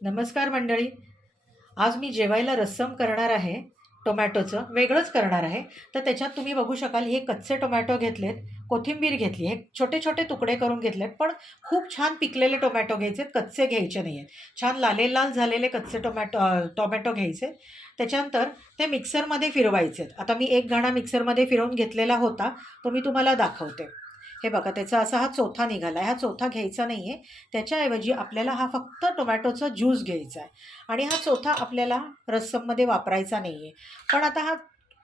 नमस्कार मंडळी. आज मी जेवायला रस्सम करणार आहे. टोमॅटोचं वेगळंच करणार आहे. तर त्याच्यात तुम्ही बघू शकाल, हे कच्चे टोमॅटो घेतलेत, कोथिंबीर घेतली, हे छोटे छोटे तुकडे करून घेतलेत. पण खूप छान पिकलेले टोमॅटो घ्यायचे, कच्चे घ्यायचे नाही आहेत. छान लाल झालेले कच्चे टोमॅटो घ्यायचे. त्याच्यानंतर ते मिक्सरमध्ये फिरवायचे. आता मी एक घाणा मिक्सरमध्ये फिरवून घेतलेला होता, तो मी तुम्हाला दाखवते. हे बघा, त्याचा असा हा चोथा निघाला आहे. हा चोथा घ्यायचा नाही आहे. त्याच्याऐवजी आपल्याला हा फक्त टोमॅटोचा ज्यूस घ्यायचा आहे आणि हा चोथा आपल्याला रस्सममध्ये वापरायचा नाही आहे. पण आता हा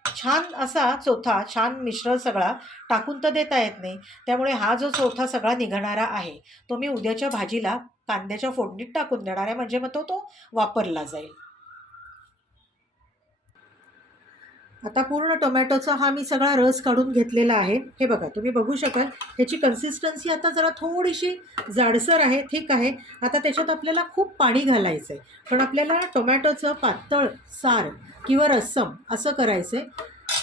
छान असा चोथा, छान मिश्रण सगळा टाकून तर देता येत नाही. त्यामुळे हा जो चोथा सगळा निघणारा आहे, तो मी उद्याच्या भाजीला कांद्याच्या फोडणीत टाकून देणार आहे. म्हणजे मग तो वापरला जाईल. आता पूर्ण टोमॅटोचा हा मी सगळा रस काढून घेतलेला आहे. हे बघा, तुम्ही बघू शकाल ह्याची कन्सिस्टन्सी आता जरा थोडीशी जाडसर आहे, ठीक आहे. आता त्याच्यात आपल्याला खूप पाणी घालायचं आहे, पण आपल्याला टोमॅटोचं पातळ सार किंवा रस्सम असं करायचं आहे.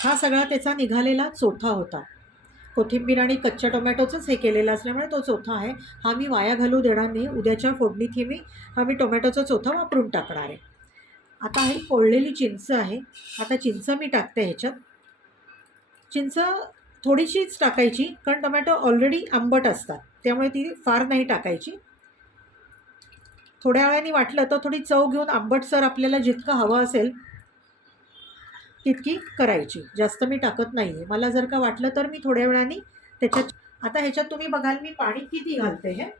हा सगळा त्याचा निघालेला चोथा होता. कोथिंबीर आणि कच्च्या टोमॅटोचंच हे केलेलं असल्यामुळे तो चोथा आहे. हा मी वाया घालू देणार नाही. उद्याच्या फोडणीत मी टोमॅटोचा चोथा वापरून टाकणार आहे. आता ही फोडलेली चिंच आहे. आता चिंच मी टाकते ह्याच्यात. चिंच थोडीशीच टाकायची, कारण टोमॅटो ऑलरेडी आंबट असतात, त्यामुळे ती फार नाही टाकायची. थोड्या वेळाने वाटलं तर थोडी चव घेऊन आंबटसर आपल्याला जितकं हवं असेल तितकी करायची. जास्त मी टाकत नाही आहे. मला जर का वाटलं तर मी थोड्या वेळाने त्याच्यात. आता ह्याच्यात तुम्ही बघाल मी पाणी किती घालते.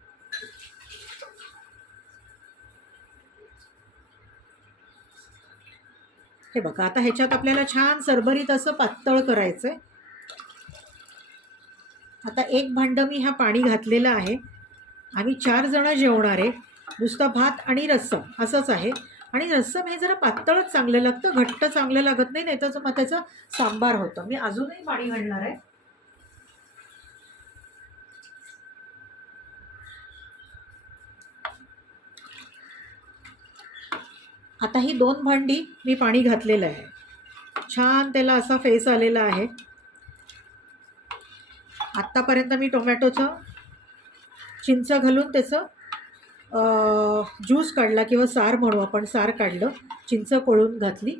हे बघा, आता ह्याच्यात आपल्याला छान सरभरीत असं पातळ करायचं आहे. आता एक भांडं मी पाणी घातलेलं आहे. आम्ही 4 जण जेवणार आहे. नुसता भात आणि रस्सम असंच आहे. आणि रस्सम हे जरा पातळच चांगलं लागतं, घट्ट चांगलं लागत नाही, नाही तर मग त्याचं सांबार होतं. मी अजूनही पाणी घालणार आहे. आता ही 2 भांडी मी पाणी घातलेलं आहे. छान त्याला असा फेस आलेला आहे. आत्तापर्यंत मी टोमॅटोचं चिंच घालून त्याचं ज्यूस काढला किंवा सार म्हणू आपण, सार काढलं, चिंच कोळून घातली.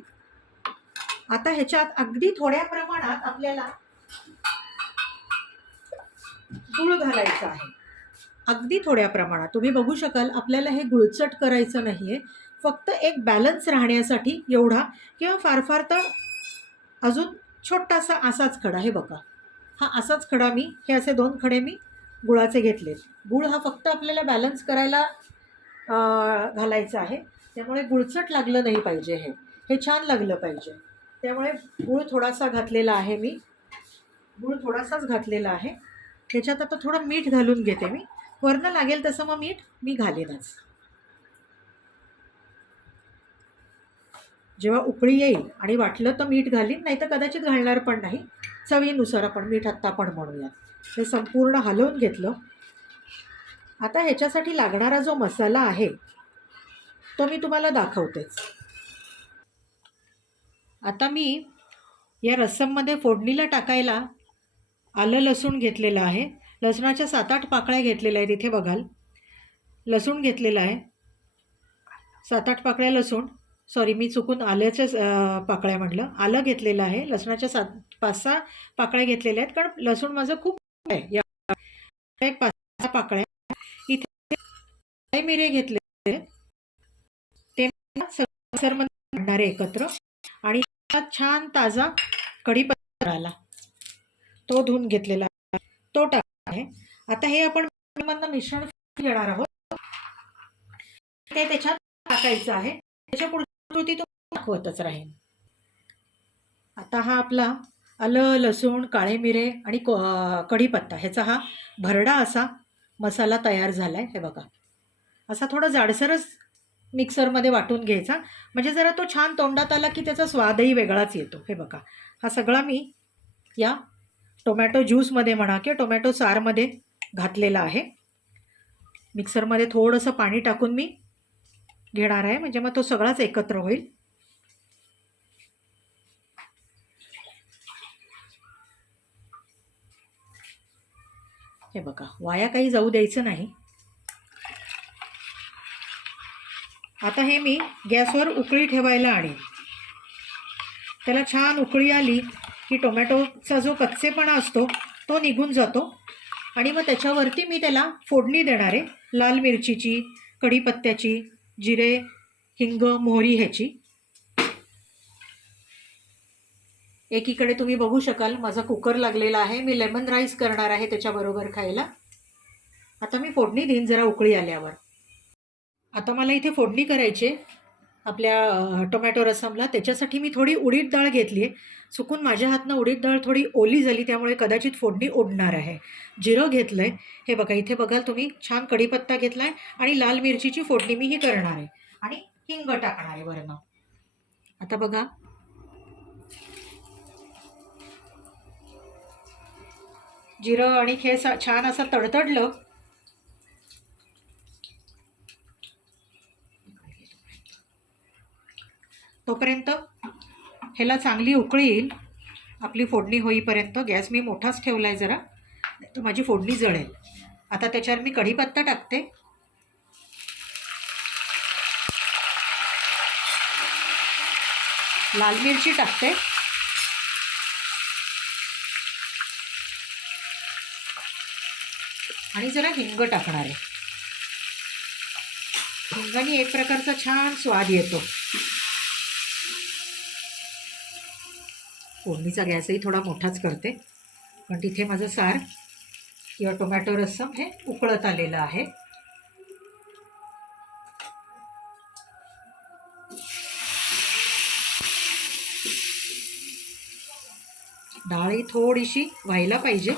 आता ह्याच्यात अगदी थोड्या प्रमाणात आपल्याला गूळ घालायचा आहे. अगदी थोड्या प्रमाणात. तुम्ही बघू शकाल आपल्याला हे गुळचट करायचं नाही आहे. फक्त एक बॅलन्स राहण्यासाठी एवढा, किंवा फार फार तर अजून छोटासा असाच खडा. हे बघा, हा असाच खडा हे असे 2 खडे मी गुळाचे घेतलेत. गूळ हा फक्त आपल्याला बॅलन्स करायला घालायचं आहे. त्यामुळे गुळचट लागलं नाही पाहिजे. हे छान लागलं पाहिजे. त्यामुळे गूळ थोडासा घातलेला आहे मी. गूळ थोडासाच घातलेला आहे. त्याच्यात आता थोडं मीठ घालून घेते मी. वरनं लागेल तसं मग मीठ मी घालेनच. जेव्हा उकळी येईल आणि वाटलं तर मीठ घालीन, नाही तर कदाचित घालणार पण नाही. चवीनुसार आपण मीठ आत्ता पण म्हणूया. हे संपूर्ण हलवून घेतलं. आता ह्याच्यासाठी लागणारा जो मसाला आहे तो मी तुम्हाला दाखवतेच. आता मी या रस्सममध्ये फोडणीला टाकायला आलं लसूण घेतलेलं आहे. लसणाच्या 7-8 पाकळ्या घेतलेल्या आहेत. इथे बघाल, लसूण घेतलेला आहे. 7-8 पाकळ्या लसूण, सॉरी मी चुकून आल्याच्या पाकळ्या म्हटलं. आलं घेतलेलं आहे. लसणाच्या 5-6 पाकळ्या घेतलेल्या आहेत, कारण लसूण माझं खूप आहे. एक 5-6 पाकळ्या. इथे मिरे घेतले, ते मिक्सरमध्ये काढणारे एकत्र. आणि छान ताजा कढीपत्ता आला, तो धुवून घेतलेला आहे, तो टाकला आहे. आता हे आपण मिश्रण घेणार आहोत, ते त्याच्यात टाकायचं आहे. त्याच्या पुढची कृती तो दाखवतच राहील. आता हा आपला आलं लसूण काळे मिरे आणि कढीपत्ता ह्याचा हा भरडा असा मसाला तयार झाला आहे. हे बघा, असा थोडा जाडसरच मिक्सरमध्ये वाटून घ्यायचा, म्हणजे जरा तो छान तोंडात आला की त्याचा स्वादही वेगळाच येतो. हे बघा, हा सगळा मी या टोमॅटो ज्यूसमध्ये म्हणा किंवा टोमॅटो सारमध्ये घातलेला आहे. मिक्सरमध्ये थोडंसं पाणी टाकून मी घेणार आहे, म्हणजे मग तो सगळाच एकत्र होईल. हे बघा, वाया काही जाऊ द्यायचं नाही. आता हे मी गॅसवर उकळी ठेवायला आणीन. त्याला छान उकळी आली की टोमॅटोचा जो कच्चेपणा असतो तो निघून जातो आणि मग त्याच्यावरती मी त्याला फोडणी देणार आहे. लाल मिरचीची, कढीपत्त्याची, जिरे, हिंग, मोहरी ह्याची. एकीकडे तुम्ही बघू शकाल माझा कुकर लागलेला आहे. मी लेमन राईस करणार आहे त्याच्याबरोबर खायला. आता मी फोडणी देईन जरा उकळी आल्यावर. आता मला इथे फोडणी करायची आहे आपल्या टोमॅटो रसमला. त्याच्यासाठी मी थोडी उडीद डाळ घेतली आहे. चुकून माझ्या हातनं उडीद डाळ थोडी ओली झाली, त्यामुळे कदाचित फोडणी ओढणार आहे. जिरं घेतलं आहे. हे बघा, इथे बघाल तुम्ही, छान कढीपत्ता घेतला आहे आणि लाल मिरचीची फोडणी मी ही करणार आहे आणि हिंग टाकणार आहे वरनं. आता बघा, जिरं आणि हे छान असं तडतडलं तोपर्यंत ह्याला चांगली उकळी येईल. आपली फोडणी होईपर्यंत गॅस मी मोठाच ठेवला आहे जरा, तर माझी फोडणी जळेल. आता त्याच्यावर मी कढीपत्ता टाकते. लाल मिरची टाकते आणि जरा हिंग टाकणार आहे. हिंगाने एक प्रकारचा छान स्वाद येतो. फोडणीचा गॅसही थोडा मोठाच करते, पण तिथे माझं सार किंवा टोमॅटो रस्सम हे उकळत आलेलं आहे. डाळी थोडीशी व्हायला पाहिजे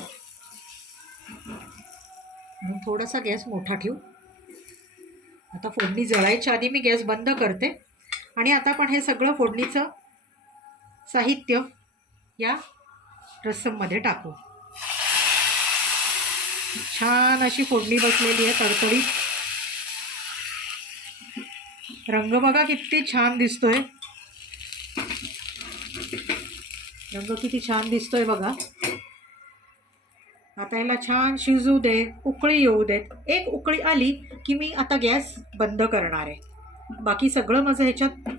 म्हणून थोडासा गॅस मोठा ठेवू. आता फोडणी जळायच्या आधी मी गॅस बंद करते आणि आता आपण हे सगळं फोडणीचं साहित्य या रस्सममध्ये टाकू. छान अशी फोडणी बसलेली आहे, तडतडीत. रंग बघा किती छान दिसतोय. रंग किती छान दिसतोय बघा. आता याला छान शिजू दे, उकळी येऊ देत. एक उकळी आली की मी आता गॅस बंद करणार आहे. बाकी सगळं माझं ह्याच्यात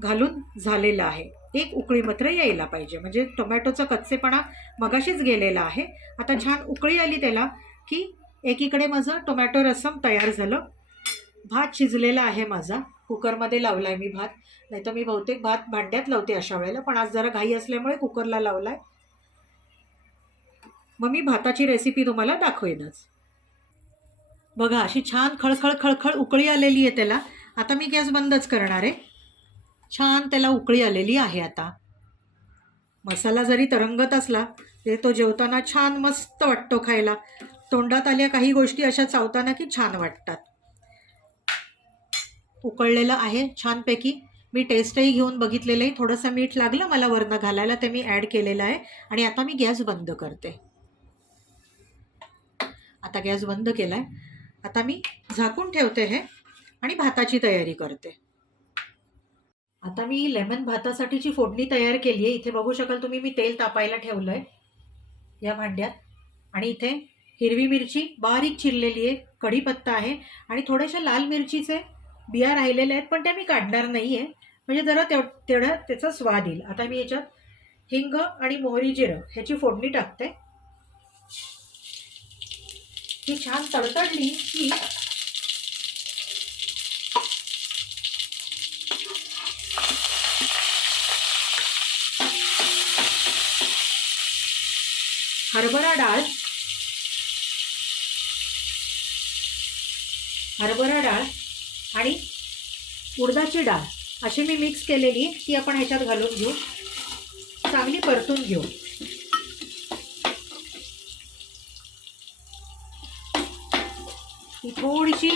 घालून झालेलं आहे. एक उकळी मात्र यायला पाहिजे, म्हणजे टोमॅटोचा कच्चेपणा मगाशीच गेलेला आहे. आता छान उकळी आली त्याला की एकीकडे माझं टोमॅटो रस्सम तयार झालं. भात शिजलेला आहे माझा. कुकरमध्ये लावला आहे मी भात, नाही तर मी बहुतेक भात भांड्यात लावते अशा वेळेला, पण आज जरा घाई असल्यामुळे कुकरला लावला आहे. मग मी भाताची रेसिपी तुम्हाला दाखवेनच. बघा, अशी छान खळखळ खळखळ उकळी आलेली आहे त्याला. आता मी गॅस बंदच करणार आहे. छान त्याला उकळी आलेली आहे. आता मसाला जरी तरंगत असला तरी तो जेवताना छान मस्त वाटतो खायला. तोंडात आल्या काही गोष्टी अशा चावताना की छान वाटतात. उकळलेलं आहे छानपैकी. मी टेस्टही घेऊन बघितलेलं आहे. थोडंसं मीठ लागलं मला वरनं घालायला, ते मी ॲड केलेलं आहे. आणि आता मी गॅस बंद करते. आता गॅस बंद केला आहे. आता मी झाकून ठेवते हे आणि भाताची तयारी करते. आता मी लेमन भातासाठीची फोडणी तयार केली आहे. इथे बघू शकाल तुम्ही, मी तेल तापायला ठेवलं आहे या भांड्यात. आणि इथे हिरवी मिरची बारीक चिरलेली आहे, कढीपत्ता आहे आणि थोड्याशा लाल मिरचीचे बिया राहिलेल्या आहेत, पण त्या मी काढणार नाही आहे, म्हणजे जरा तेवढा त्याचा स्वाद येईल. आता मी याच्यात हिंग आणि मोहरी, जिरं ह्याची फोडणी टाकते. ही छान तडतडली की हरभरा डाळ आणि उडदाची डाळ अशी मी मिक्स केलेली ती आपण ह्याच्यात घालून घेऊ. चांगली परतून घेऊ. ती थोडीशी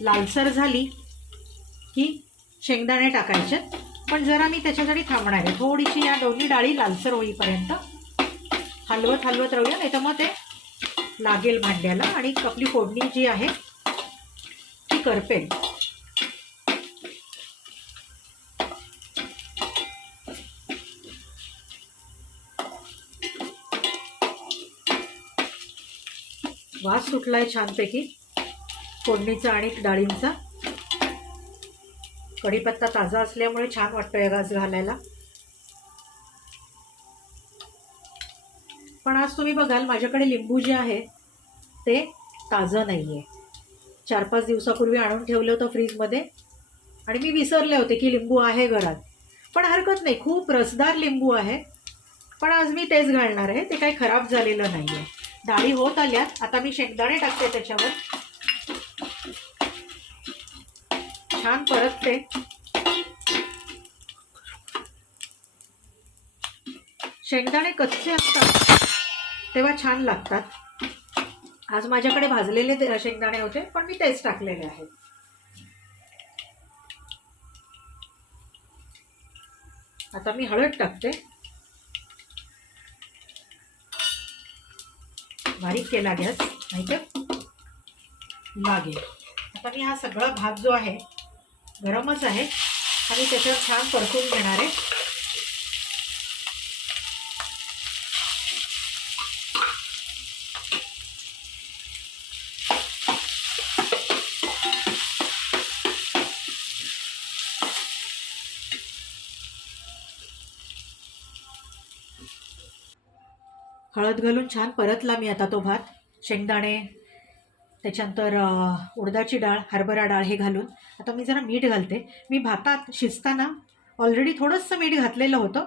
लालसर झाली की शेंगदाणे टाकायचे, पण जरा मी त्याच्यासाठी थांबणार आहे. थोडीशी या दोन्ही डाळी लालसर होईपर्यंत हलवत राहूया, नाही तर मग ते लागेल भांड्याला आणि आपली फोडणी जी आहे ती करपेल. वास सुटलाय छानपैकी फोडणीचा आणि डाळींचा. कढीपत्ता ताजा असल्यामुळे छान वाटतोय घास घालायला. पण आज तुम्ही बघाल माझ्याकडे लिंबू जे आहे ते ताजं नाही आहे. 4-5 दिवसापूर्वी आणून ठेवलं होतं फ्रीजमध्ये आणि मी विसरले होते की लिंबू आहे घरात. पण हरकत नाही, खूप रसदार लिंबू आहे. पण आज मी तेच घालणार आहे, ते काही खराब झालेलं नाही आहे. डाळी होत आल्यात, आता मी शेंगदाणे टाकते त्याच्यावर. छान परतते. शेंगदाणे कच्चे असतात तेव्हा छान लागतात. आज माझ्याकडे भाजलेले शेंगदाणे होते पण मी तेच टाकलेले आहेत. आता मी हळद टाकते. बारीक केला गॅस नाहीतर लागेल. आता मी हा सगळा भात जो आहे गरमच आहे आणि त्याच्यावर छान परतून घेणार आहे. हळद घालून छान परतला मी आता तो भात. शेंगदाणे, त्याच्यानंतर उडदाची डाळ, हरभरा डाळ हे घालून आता मी जरा मीठ घालते. मी भातात शिजताना ऑलरेडी थोडंसं मीठ घातलेलं होतं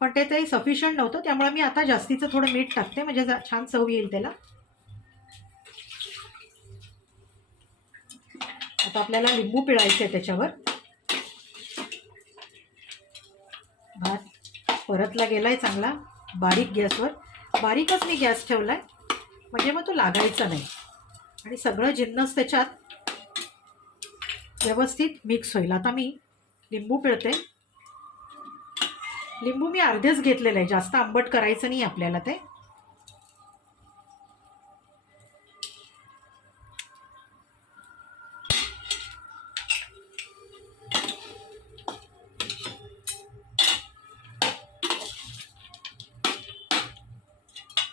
पण ते काही सफिशियंट नव्हतं, त्यामुळे मी आता जास्तीचं थोडं मीठ टाकते म्हणजे छान चव येईल त्याला. आता आपल्याला लिंबू पिळायचं आहे त्याच्यावर. भात परतला गेलाय चांगला बारीक गॅसवर. बारीकच मी गॅस ठेवलाय म्हणजे मग तो लागायचा नाही आणि सगळं जिन्नस त्याच्यात व्यवस्थित मिक्स होईल. आता मी लिंबू पिळते. लिंबू मी अर्धेच घेतलेलं आहे, जास्त आंबट करायचं नाही आपल्याला ते.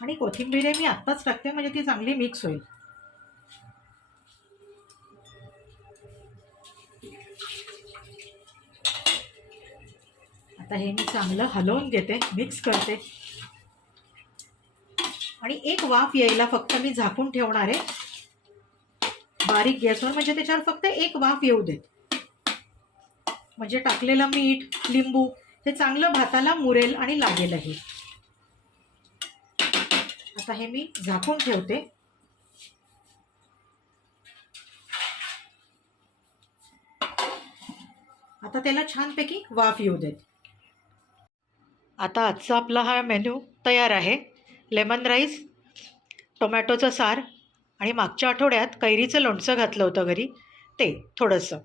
आणि कोथिंबीर मी आत्ताच टाकते म्हणजे ती चांगली मिक्स होईल. आता हे मी चांगलं हलवून घेते, मिक्स करते आणि एक वाफ यायला फक्त मी झाकून ठेवणार आहे बारीक गॅसवर. म्हणजे त्याच्यावर फक्त एक वाफ येऊ देत म्हणजे टाकलेलं मीठ, लिंबू हे चांगलं भाताला मुरेल आणि लागेलही. आता हे मी झाकून ठेवते. आता त्याला छानपैकी वाफ येऊ देत. आता आजचा आपला हा मेन्यू तयार आहे. लेमन राईस, टोमॅटोचं सार आणि मागच्या आठवड्यात कैरीचं लोणचं घातलं होतं घरी ते थोडंसं.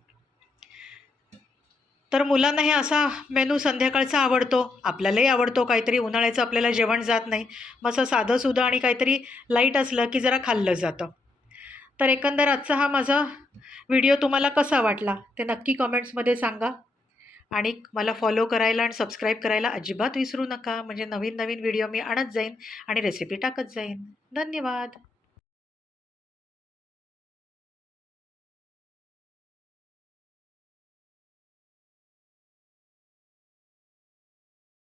तर मुलांना हे असा मेनू संध्याकाळचा आवडतो, आपल्यालाही आवडतो. काहीतरी उन्हाळ्याचं आपल्याला जेवण जात नाही, मग असं साधंसुधं आणि काहीतरी लाईट असलं की जरा खाल्लं जातं. तर एकंदर आजचा हा माझा व्हिडिओ तुम्हाला कसा वाटला ते नक्की कमेंट्समध्ये सांगा आणि मला फॉलो करायला आणि सबस्क्राईब करायला अजिबात विसरू नका. म्हणजे नवीन नवीन व्हिडिओ मी आणत जाईन आणि रेसिपी टाकत जाईन. धन्यवाद.